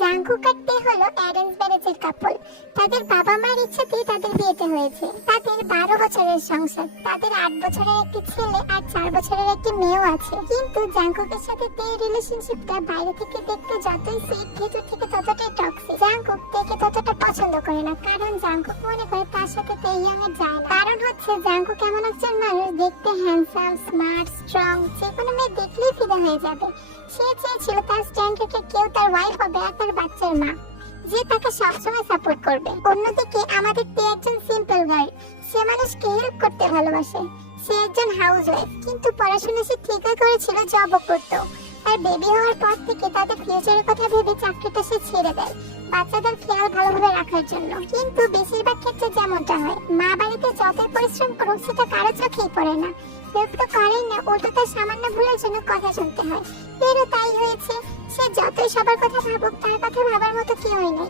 Jungkook আর তে হলো arrange ম্যারেজের কাপল। তাদের বাবা মার ইচ্ছাতেই তাদের বিয়েতে হয়েছে। তাদের 12 বছরের সংসার, তাদের 8 বছরের একটি ছেলে আর 4 বছরের একটি মেয়েও আছে। কিন্তু জাংকুকের সাথে তে রিলেশনশিপটা বাইরে থেকে দেখতে যতই সুইট, ভেতর থেকে ততটাই টক্সিক। জাংকুক তেকে ততটা পছন্দ করে না, কারণ জাংকুক মনে করে তার সাথে তে ইয়ং এর যায় না। কারণ হচ্ছে জাংকুক এমন একজন মানুষ, দেখতে হ্যান্ডসাম, স্মার্ট, স্ট্রং, যে কোনো মেয়ে দেখলেই ফিদা হয়ে যাবে। সে চেয়েছিল তার স্ট্যান্ডার্ডে কেউ তার ওয়াইফ হবে আর তার বাচ্চার মা, যে তাকে সবসময় সাপোর্ট করবে। অন্যদিকে আমাদের তে একজন সিম্পল গার্ল, সে মানুষকে হেল্প করতে ভালোবাসে। সে একজন হাউস ওয়াইফ, কিন্তু পড়াশোনা সে ঠিকই করেছিল, জবও করতো। আর বেবি হওয়ার পর থেকে তাদের ফিউচারের কথা ভেবে চাকরিটা সে ছেড়ে দেয়, বাচ্চাদের খেয়াল ভালোভাবে রাখার জন্য। কিন্তু বেশিরভাগ ক্ষেত্রে যেমনটা হয়, মা বাড়িতে যতই পরিশ্রম করুক সেটা কারো চোখেই পড়ে না। হেল্প তো করেই না, উল্টো তার সামান্য ভুলের জন্য কথা শুনতে হয়। এরও তাই হয়েছে। সে যতই সবার কথা ভাবুক, তার কথা ভাবার মতো কেউই নেই।